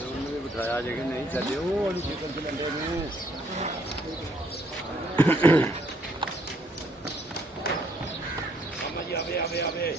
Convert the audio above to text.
ਉਹਨੂੰ ਵੀ ਬਿਠਾਇਆ ਜੇ ਕਿ ਨਹੀਂ ਚੱਲੇ ਉਹ ਫਿਕਰ ਚ ਲੰਡੇ ਨੂੰ ਜੀ ਆਵੇ ਆਵੇ ਆਵੇ